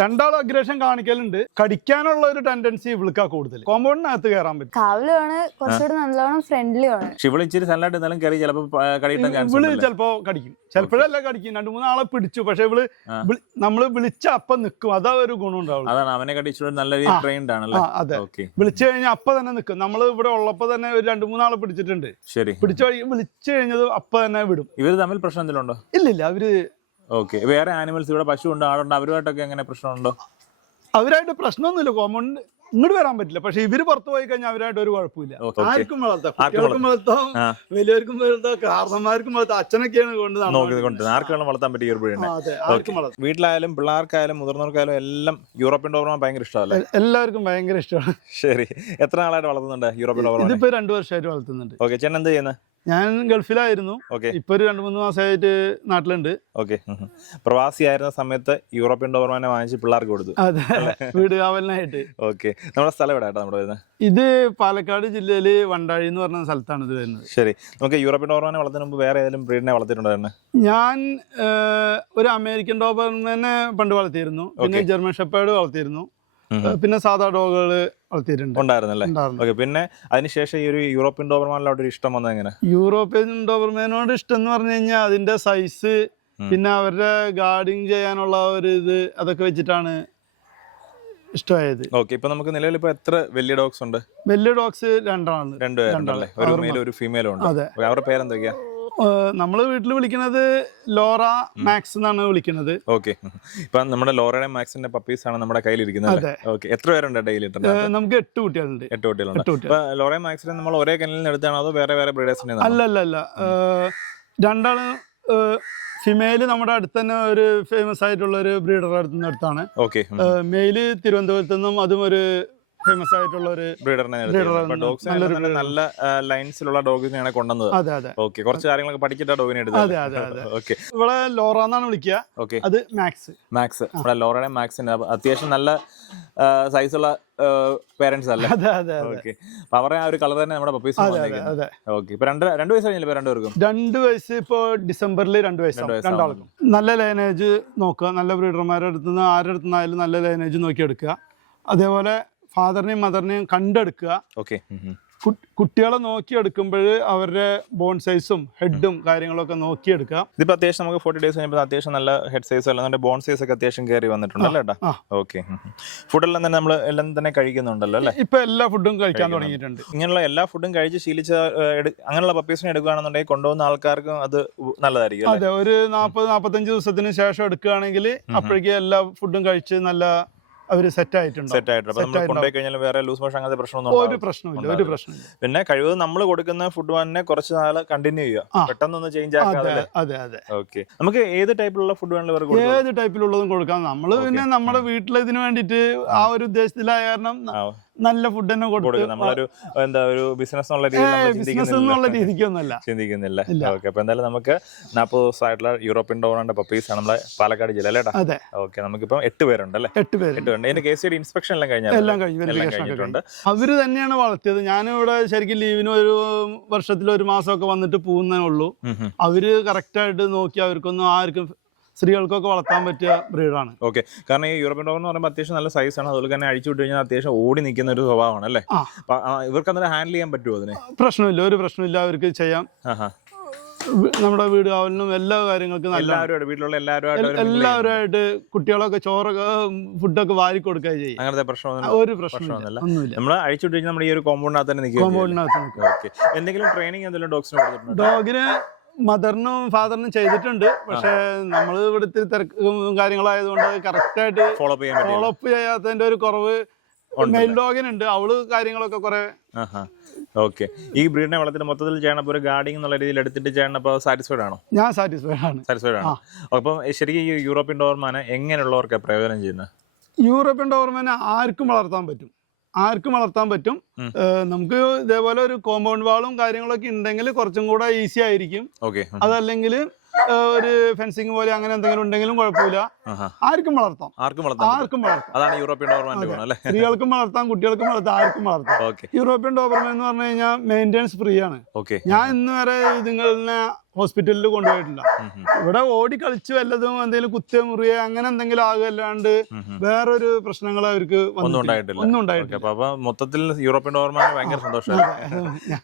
രണ്ടാളും അഗ്രഷൻ കാണിക്കലുണ്ട്. കടിക്കാനുള്ള ഒരു ടെൻഡൻസി ഇവൾക്കാ കൂടുതൽ. കോമ്പൗണ്ടിനകത്ത് കയറാൻ പറ്റും. കാവലുമാണ് കുറച്ചുകൂടി നല്ലോണം ഫ്രണ്ട്ലി ആണ്. ഇവള് ഇച്ചിരി സൺലൈറ്റ് എന്നാലും കയറി ചിലപ്പോ കടിയിട്ടാൻ ചാൻസ് ഇവള് ചിലപ്പോ കടിക്കും, ചിലപ്പോഴല്ല കടിക്കും. 2-3 ആളെ പിടിച്ചു, പക്ഷെ ഇവള് നമ്മള് വിളിച്ച അപ്പം നിൽക്കും. അതാ ഒരു ഗുണം ഉണ്ടാവും. അതാണ് അവനെ കടിച്ചു നല്ല രീതിയിൽ ട്രെയിൻഡ് ആണല്ലേ. അതെ, വിളിച്ചു കഴിഞ്ഞാൽ അപ്പൊ തന്നെ നിൽക്കും. നമ്മള് ഇവിടെ ഉള്ളപ്പോ തന്നെ ഒരു 2-3 ആളെ പിടിച്ചിട്ടുണ്ട്. ശരി, പിടിച്ചു വിളിച്ചു കഴിഞ്ഞത് അപ്പൊ തന്നെ വിടും. ഇവര് തമ്മിൽ പ്രശ്നം എന്തെങ്കിലും ഉണ്ടോ? ഇല്ലില്ല, അവര് ഓക്കെ. വേറെ ആനിമൽസ് ഇവിടെ പശു ഉണ്ട്, ആടുണ്ട്, അവരുമായിട്ടൊക്കെ എങ്ങനെ പ്രശ്നമുണ്ടോ? അവരായിട്ട് പ്രശ്നമൊന്നുമില്ല. കോമ്പൗണ്ട് ഇങ്ങോട്ട് വരാൻ പറ്റില്ല, പക്ഷെ ഇവര് പുറത്തു പോയി കഴിഞ്ഞാൽ അവരായിട്ട് ഒരു കുഴപ്പമില്ല. ആർക്കും വളർത്താം, കുട്ടികൾക്കും വളർത്താം, വലിയവർക്കും വളർത്താം, കാരണന്മാർക്കും വളർത്താം. അച്ഛനൊക്കെയാണ് കൊണ്ട് ആർക്കും വളർത്താൻ പറ്റിയ ഒരു ബ്രീഡ്. അതെ, ആർക്കും വളർത്താം. വീട്ടിലായാലും പിള്ളേർക്കായാലും മുതിർന്നവർക്കായാലും എല്ലാം യൂറോപ്യൻ ഡോബർമാൻ ഭയങ്കര ഇഷ്ടമല്ലേ? എല്ലാവർക്കും ഭയങ്കര ഇഷ്ടമാണ്. ശരി, എത്ര നാളായിട്ട് വളർത്തുന്നുണ്ട് യൂറോപ്യൻ ഡോബർമാൻ? ഇതിപ്പോ 2 വർഷമായിട്ട് വളർത്തുന്നുണ്ട്. ഓക്കെ. ചേട്ടൻ എന്ത് ചെയ്യുന്നത്? ഞാൻ ഗൾഫിലായിരുന്നു. ഇപ്പൊ ഒരു 2-3 മാസമായിട്ട് നാട്ടിലുണ്ട്. ഓക്കെ. പ്രവാസിയായിരുന്ന സമയത്ത് യൂറോപ്യൻ ഡോബർമാനെ വാങ്ങിച്ച് പിള്ളേർക്ക് കൊടുത്തു. അതെ, വീട് കാവലിനായിട്ട്. ഓക്കെ. നമ്മുടെ സ്ഥലം എവിടെ നമ്മുടെ വരുന്നത്? ഇത് പാലക്കാട് ജില്ലയില് വണ്ടാഴി എന്ന് പറഞ്ഞ സ്ഥലത്താണ് ഇത് വരുന്നത്. ശരി, നമുക്ക് യൂറോപ്യൻ ഡോബർമാനെ വളർത്തുന്ന മുമ്പ് വേറെ ഏതെങ്കിലും ബ്രീഡിനെ വളർത്തിയിട്ടുണ്ടായിരുന്നു? ഞാൻ ഒരു അമേരിക്കൻ ഡോബർമാനെ പണ്ട് വളർത്തിയിരുന്നു, പിന്നെ ജർമ്മൻ ഷെപ്പേർഡ് വളർത്തിയിരുന്നു, പിന്നെ സാധാ ഡോഗുകള് ഉണ്ടായിരുന്നല്ലേ. ഓക്കെ. പിന്നെ അതിനുശേഷം ഈ ഒരു യൂറോപ്യൻ ഡോബർമാനിലോട്ട് ഒരു ഇഷ്ടം വന്നത് എങ്ങനെ? യൂറോപ്യൻ ഡോബർമാനോട് ഇഷ്ടം എന്ന് പറഞ്ഞു കഴിഞ്ഞാൽ അതിന്റെ സൈസ്, പിന്നെ അവരുടെ ഗാർഡിങ് ചെയ്യാനുള്ള ഒരു ഇത്, അതൊക്കെ വെച്ചിട്ടാണ് ഇഷ്ടമായത്. ഓക്കെ. ഇപ്പൊ നമുക്ക് നിലവിൽ ഇപ്പൊ എത്ര വലിയ ഡോഗ്സ് ഉണ്ട്? വലിയ ഡോഗ്സ് 2 ആണ്. 2 പേരുണ്ടല്ലേ, ഒരു മെയിലും ഒരു ഫീമെയിലും ഉണ്ട്. അതെ. അവരുടെ പേരെന്തൊക്കെയാ? നമ്മള് വീട്ടിൽ വിളിക്കുന്നത് ലോറ മാക്സ് എന്നാണ് വിളിക്കുന്നത്. ഓക്കെ. ഇപ്പൊ നമ്മുടെ ലോറയുടെ മാക്സിന്റെ പപ്പീസ് ആണ് നമ്മുടെ കയ്യിൽ ഇരിക്കുന്നത്. ഓക്കെ. എത്ര പേരുണ്ട് ഡെയിലി? നമുക്ക് 8 കുട്ടികളുണ്ട്. 8 കുട്ടികളുണ്ട്. ലോറ മാക്സിനെ നമ്മൾ ഒരേ കെനലിൽ നിന്ന് എടുത്താണോ അതോ വേറെ വേറെ ബ്രീഡേഴ്സിനെ? അല്ല, 2 ഫിമെയില് നമ്മുടെ അടുത്ത് തന്നെ ഒരു ഫേമസ് ആയിട്ടുള്ള ഒരു ബ്രീഡറുടെ അടുത്ത് നിന്ന് എടുത്താണ്. ഓക്കെ. മെയില് തിരുവനന്തപുരത്ത് നിന്നും, അതും ഒരു ഫേമസ് ആയിട്ടുള്ള ഒരു ബ്രീഡറിനെ നല്ല ലൈൻസിലുള്ള ഡോഗിനെയാണ് കൊണ്ടുവന്നത്. അതെ. ഓക്കെ. കുറച്ച് കാര്യങ്ങളൊക്കെ പഠിച്ചിട്ട് ഡോഗിനെ എടുത്തത്. അതെ. ഓക്കെ. ഇവിടെ ലോറ എന്നാണ് വിളിക്കുക. ഓക്കെ. അത് മാക്സ്. ഇവിടെ ലോറയുടെ മാക്സിന് അത്യാവശ്യം നല്ല സൈസുള്ള പേരന്റ്സ് അല്ലേ? അതെ. ഓക്കെ. അപ്പൊ അവരുടെ ആ ഒരു കളർ തന്നെ നമ്മുടെ പപ്പീസ്. ഓക്കെ. ഇപ്പൊ 2 വയസ്സ് കഴിഞ്ഞില്ലേ രണ്ടുപേർക്കും? 2 വയസ്സ് ഇപ്പൊ ഡിസംബറിൽ 2 വയസ്സാണ് രണ്ടാൾക്കും. നല്ല ലൈനേജ് നോക്കുക, നല്ല ബ്രീഡർമാരുടെ അടുത്ത് നിന്ന് ആരുടെ അടുത്ത് നിന്നായാലും നല്ല ലൈനേജ് നോക്കി എടുക്കുക. അതേപോലെ ഫാദറിനെയും മദറിനെയും കണ്ടെടുക്കുക. ഓക്കെ. കുട്ടികളെ നോക്കിയെടുക്കുമ്പോൾ അവരുടെ ബോൺ സൈസും ഹെഡും കാര്യങ്ങളൊക്കെ നോക്കിയെടുക്കുക. ഇതിപ്പോ അത്യാവശ്യം നമുക്ക് 40 ഡേയ്സ് കഴിയുമ്പോൾ അത്യാവശ്യം നല്ല ഹെഡ് സൈസ് അല്ലാതെ ബോൺ സൈസ് ഒക്കെ അത്യാവശ്യം കയറി വന്നിട്ടുണ്ടല്ലോ ഏട്ടാ? ഓക്കെ. ഫുഡെല്ലാം തന്നെ നമ്മൾ എല്ലാം തന്നെ കഴിക്കുന്നുണ്ടല്ലോ അല്ലേ? ഇപ്പൊ എല്ലാ ഫുഡും കഴിക്കാൻ തുടങ്ങിയിട്ടുണ്ട്. ഇങ്ങനെയുള്ള എല്ലാ ഫുഡും കഴിച്ച് ശീലിച്ച അങ്ങനെയുള്ള പപ്പീസിനെ എടുക്കുകയാണെന്നുണ്ടെങ്കിൽ കൊണ്ടുപോകുന്ന ആൾക്കാർക്കും അത് നല്ലതായിരിക്കും. അതെ, ഒരു 40-45 ദിവസത്തിന് ശേഷം എടുക്കുകയാണെങ്കിൽ അപ്പോഴേക്കും എല്ലാ ഫുഡും കഴിച്ച് നല്ല അവര് സെറ്റ് ആയിട്ടുണ്ട്. വേറെ ലൂസ് മോഷൻ അങ്ങനത്തെ ഒരു പ്രശ്നമില്ല. പിന്നെ കഴിവതും നമ്മൾ കൊടുക്കുന്ന ഫുഡ് തന്നെ കുറച്ച് നാൾ കണ്ടിന്യൂ ചെയ്യുക, പെട്ടെന്നൊന്ന് ചേഞ്ച് ആക്കാതെ. അതെ. ഓക്കെ. നമുക്ക് ഏത് ടൈപ്പിലുള്ള ഫുഡ് വേണമെങ്കിലും ഏത് ടൈപ്പിലുള്ളതും കൊടുക്കാം. നമ്മള് പിന്നെ നമ്മുടെ വീട്ടിലിതിന് വേണ്ടിട്ട് ആ ഒരു ഉദ്ദേശത്തിലായ കാരണം നല്ല ഫുഡ് തന്നെ കൊടുക്കും. നമ്മളൊരു ഒരു ബിസിനസ് എന്നുള്ള രീതിക്കൊന്നുമല്ല ചിന്തിക്കുന്നില്ല. ഓക്കെ. അപ്പൊ എന്തായാലും നമുക്ക് 40 ദിവസമായിട്ടുള്ള യൂറോപ്യൻ ഡോബർമാന്റെ പപ്പീസ് ആണ് നമ്മുടെ പാലക്കാട് ജില്ല അല്ലേട്ടാ? അതെ. ഓക്കെ. നമുക്കിപ്പം 8 പേരുണ്ടല്ലേ? 8 പേരുണ്ട്. അതിന്റെ കേസിയുടെ ഇൻസ്പെക്ഷൻ എല്ലാം കഴിഞ്ഞിട്ടുണ്ട്. അവര് തന്നെയാണ് വളർത്തിയത്. ഞാനിവിടെ ശരിക്കും ലീവിന് ഒരു വർഷത്തിൽ 1 മാസമൊക്കെ വന്നിട്ട് പോകുന്നേ ഉള്ളൂ. അവര് കറക്റ്റായിട്ട് നോക്കി അവർക്കൊന്നും ആർക്കും സ്ത്രീകൾക്കൊക്കെ വളർത്താൻ പറ്റിയ ബ്രീഡാണ്. ഓക്കെ. കാരണം ഈ യൂറോപ്യൻ ഡോഗ് എന്ന് പറയുമ്പോൾ അത്യാവശ്യം നല്ല സൈസാണ്, അതുപോലെ തന്നെ അഴിച്ചു വിട്ട് കഴിഞ്ഞാൽ അത്യാവശ്യം ഓടി നിൽക്കുന്ന ഒരു സ്വഭാവമാണ് അല്ലേ? ഇവർക്ക് അന്നേരം ഹാൻഡിൽ ചെയ്യാൻ പറ്റുമോ അതിനെ? ഒരു പ്രശ്നമില്ല, അവർക്ക് ചെയ്യാം. നമ്മുടെ വീട് കാവലിനും എല്ലാ കാര്യങ്ങൾക്കും വീട്ടിലുള്ള എല്ലാവരുമായിട്ട് കുട്ടികളൊക്കെ ചോറൊക്കെ ഫുഡൊക്കെ വാരി കൊടുക്കുക ചെയ്യും. അങ്ങനത്തെ ഒരു പ്രശ്നമില്ല. നമ്മൾ അഴിച്ചുവിട്ട് കഴിഞ്ഞാൽ നമ്മുടെ ഈ ഒരു കോമ്പൗണ്ടിനകത്ത് തന്നെ നിൽക്കും. എന്തെങ്കിലും ട്രെയിനിങ് എന്തെങ്കിലും ഡോഗ്സിന്? ഡോഗിന് മദറിനും ഫാദറിനും ചെയ്തിട്ടുണ്ട്. പക്ഷെ നമ്മൾ ഇവിടുത്തെ തിരക്കും കാര്യങ്ങളായതുകൊണ്ട് കറക്റ്റായിട്ട് ഫോളോ അപ്പ് ചെയ്യാത്തതിന്റെ ഒരു കുറവ് മെയിൽ ഡോഗിനുണ്ട്. അവള് കാര്യങ്ങളൊക്കെ കുറെ. ഓക്കെ. ഈ ബ്രീഡിനെ വളർത്തിട്ട് മൊത്തത്തിൽ ചെയ്യണപ്പോൾ ഒരു ഗാർഡിങ് എന്നുള്ള രീതിയിൽ എടുത്തിട്ട് ചെയ്യണപ്പോൾ സാറ്റിസ്ഫൈഡ് ആണോ? ഞാൻ സാറ്റിസ്ഫൈഡ് ആണ്. അപ്പം ശരിക്കും ഈ യൂറോപ്യൻ ഡോബർമാനെ എങ്ങനെയുള്ളവർക്ക് പ്രയോജനം ചെയ്യുന്നത്? യൂറോപ്യൻ ഡോബർമാനെ ആർക്കും വളർത്താൻ പറ്റും. നമുക്ക് ഇതേപോലെ ഒരു കോമ്പൗണ്ട് വാളും കാര്യങ്ങളൊക്കെ ഉണ്ടെങ്കിൽ കുറച്ചും കൂടെ ഈസി ആയിരിക്കും. അതല്ലെങ്കിൽ ഒരു ഫെൻസിങ് പോലെ അങ്ങനെ എന്തെങ്കിലും ഉണ്ടെങ്കിലും കുഴപ്പമില്ല. ആർക്കും വളർത്താം, ആർക്കും വളർത്താം. ആർക്കും വളർത്താം. അതാണ് യൂറോപ്യൻ ഡോബർമാന്റെ ഗുണം അല്ലേ? സ്ത്രീകൾക്കും വളർത്താം, കുട്ടികൾക്കും വളർത്താം, ആർക്കും വളർത്താം. യൂറോപ്യൻ ഡോബർമാൻ എന്ന് പറഞ്ഞു കഴിഞ്ഞാൽ മെയിൻ്റെനൻസ് ഫ്രീ ആണ്. ഞാൻ ഇന്ന് വരെ ഇതുങ്ങളെ ഹോസ്പിറ്റലിൽ കൊണ്ടുപോയിട്ടില്ല. ഇവിടെ ഓടി കളിച്ച് വല്ലതും എന്തെങ്കിലും കുത്തിയ മുറിയ അങ്ങനെ എന്തെങ്കിലും ആകല്ലാണ്ട് വേറൊരു പ്രശ്നങ്ങൾ അവർക്ക് ഒന്നും ഉണ്ടായിട്ടില്ല. ഒന്നും ഉണ്ടായിട്ടില്ല. അപ്പൊ മൊത്തത്തിൽ യൂറോപ്യൻ ഡോബർമാൻ ഭയങ്കര സന്തോഷമാണ്.